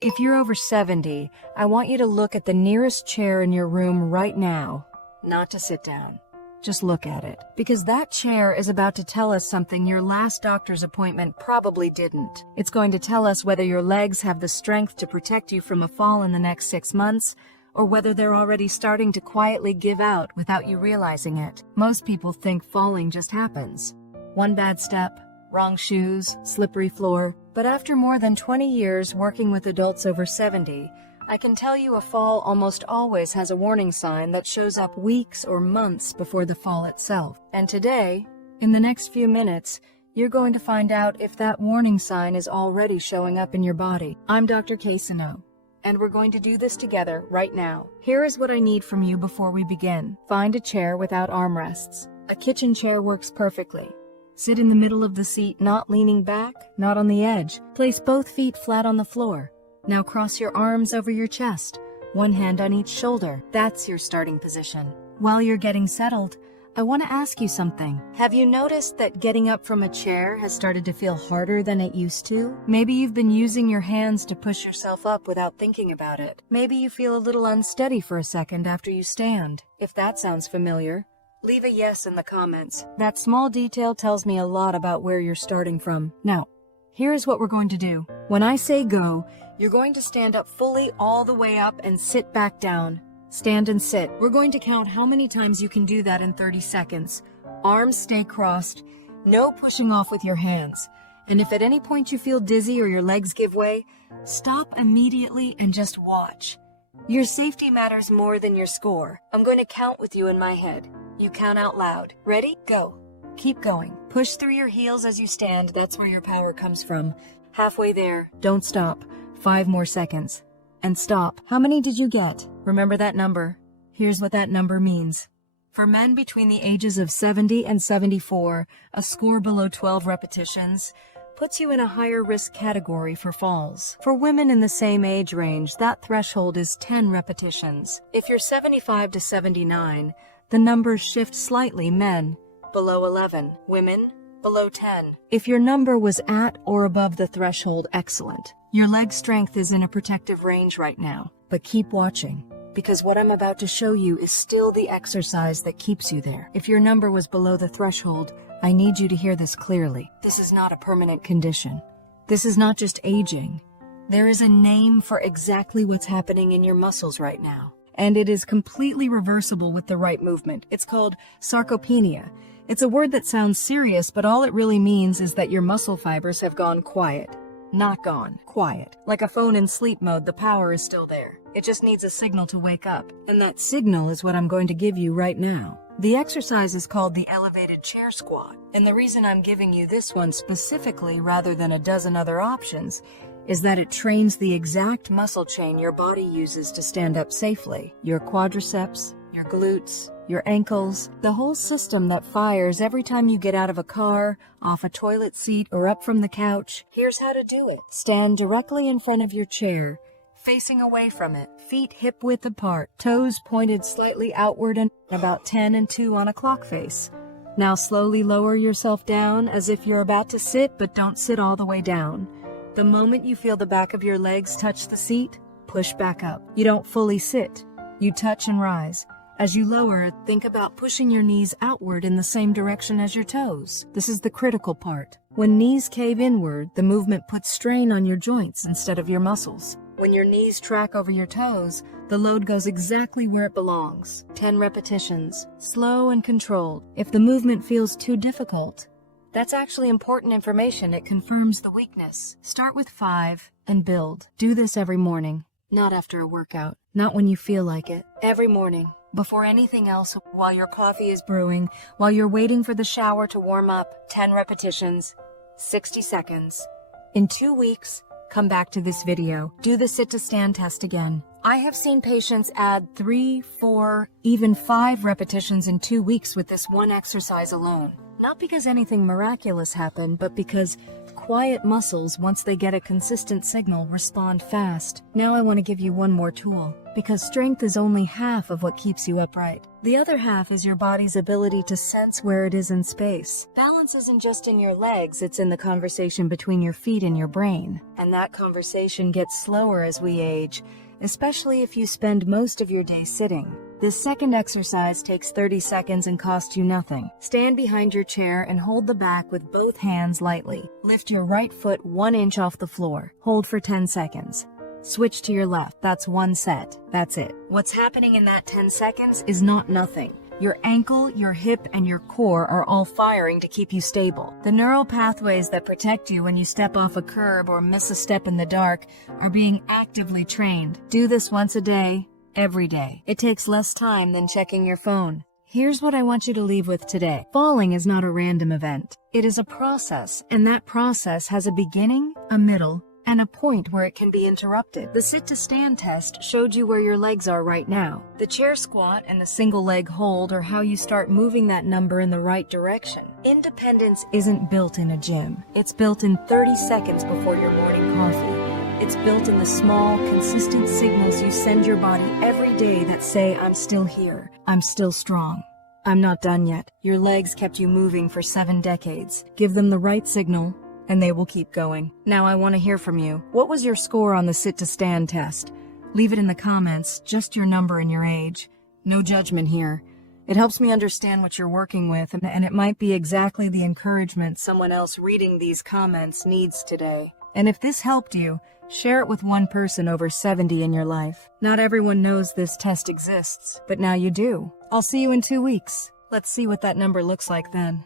If you're over 70, I want you to look at the nearest chair in your room right now. Not to sit down. Just look at it. Because that chair is about to tell us something your last doctor's appointment probably didn't. It's going to tell us whether your legs have the strength to protect you from a fall in the next 6 months, or whether they're already starting to quietly give out without you realizing it. Most people think falling just happens. One bad step, wrong shoes, slippery floor. But after more than 20 years working with adults over 70, I can tell you a fall almost always has a warning sign that shows up weeks or months before the fall itself. And today, in the next few minutes, you're going to find out if that warning sign is already showing up in your body. I'm Dr. Casino, and we're going to do this together right now. Here is what I need from you before we begin. Find a chair without armrests. A kitchen chair works perfectly. Sit in the middle of the seat, not leaning back, not on the edge. Place both feet flat on the floor. Now cross your arms over your chest, one hand on each shoulder. That's your starting position. While you're getting settled, I want to ask you something. Have you noticed that getting up from a chair has started to feel harder than it used to? Maybe you've been using your hands to push yourself up without thinking about it. Maybe you feel a little unsteady for a second after you stand. If that sounds familiar, leave a yes in the comments. That small detail tells me a lot about where you're starting from. Now, here's what we're going to do. When I say go, you're going to stand up fully all the way up and sit back down. Stand and sit. We're going to count how many times you can do that in 30 seconds. Arms stay crossed. No pushing off with your hands. And if at any point you feel dizzy or your legs give way, stop immediately and just watch. Your safety matters more than your score. I'm going to count with you in my head. You count out loud. Ready? Go. Keep going. Push through your heels as you stand. That's where your power comes from. Halfway there. Don't stop. 5 more seconds. And stop. How many did you get? Remember that number. Here's what that number means. For men between the ages of 70 and 74, a score below 12 repetitions puts you in a higher risk category for falls. For women in the same age range, that threshold is 10 repetitions. If you're 75 to 79, the numbers shift slightly. Men, below 11. Women, below 10. If your number was at or above the threshold, excellent. Your leg strength is in a protective range right now. But keep watching, because what I'm about to show you is still the exercise that keeps you there. If your number was below the threshold, I need you to hear this clearly. This is not a permanent condition. This is not just aging. There is a name for exactly what's happening in your muscles right now. And it is completely reversible with the right movement. It's called sarcopenia. It's a word that sounds serious, but all it really means is that your muscle fibers have gone quiet. Not gone, quiet. Like a phone in sleep mode, the power is still there. It just needs a signal to wake up. And that signal is what I'm going to give you right now. The exercise is called the elevated chair squat. And the reason I'm giving you this one specifically rather than a dozen other options is that it trains the exact muscle chain your body uses to stand up safely. Your quadriceps, your glutes, your ankles, the whole system that fires every time you get out of a car, off a toilet seat, or up from the couch. Here's how to do it. Stand directly in front of your chair, facing away from it, feet hip-width apart, toes pointed slightly outward and about 10 and 2 on a clock face. Now slowly lower yourself down as if you're about to sit, but don't sit all the way down. The moment you feel the back of your legs touch the seat, push back up. You don't fully sit. You touch and rise. As you lower, think about pushing your knees outward in the same direction as your toes. This is the critical part. When knees cave inward, the movement puts strain on your joints instead of your muscles. When your knees track over your toes, the load goes exactly where it belongs. 10 repetitions, slow and controlled. If the movement feels too difficult, that's actually important information. It confirms the weakness. Start with 5 and build. Do this every morning, not after a workout, not when you feel like it. Every morning, before anything else, while your coffee is brewing, while you're waiting for the shower to warm up. 10 repetitions, 60 seconds. In 2 weeks, come back to this video. Do the sit to stand test again. I have seen patients add 3, 4, even 5 repetitions in 2 weeks with this one exercise alone. Not because anything miraculous happened, but because quiet muscles, once they get a consistent signal, respond fast. Now I want to give you one more tool, because strength is only half of what keeps you upright. The other half is your body's ability to sense where it is in space. Balance isn't just in your legs, it's in the conversation between your feet and your brain. And that conversation gets slower as we age, especially if you spend most of your day sitting. This second exercise takes 30 seconds and costs you nothing. Stand behind your chair and hold the back with both hands lightly. Lift your right foot 1 inch off the floor. Hold for 10 seconds. Switch to your left. That's 1 set. That's it. What's happening in that 10 seconds is not nothing. Your ankle, your hip, and your core are all firing to keep you stable. The neural pathways that protect you when you step off a curb or miss a step in the dark are being actively trained. Do this once a day, every day. It takes less time than checking your phone. Here's what I want you to leave with today. Falling is not a random event. It is a process, and that process has a beginning, a middle, and a point where it can be interrupted. The sit-to-stand test showed you where your legs are right now. The chair squat and the single leg hold are how you start moving that number in the right direction. Independence isn't built in a gym. It's built in 30 seconds before your morning coffee. It's built in the small, consistent signals you send your body every day that say, I'm still here, I'm still strong, I'm not done yet. Your legs kept you moving for 7 decades. Give them the right signal, and they will keep going. Now I want to hear from you. What was your score on the sit-to-stand test? Leave it in the comments, just your number and your age. No judgment here. It helps me understand what you're working with, and it might be exactly the encouragement someone else reading these comments needs today. And if this helped you, share it with one person over 70 in your life. Not everyone knows this test exists, but now you do. I'll see you in 2 weeks. Let's see what that number looks like then.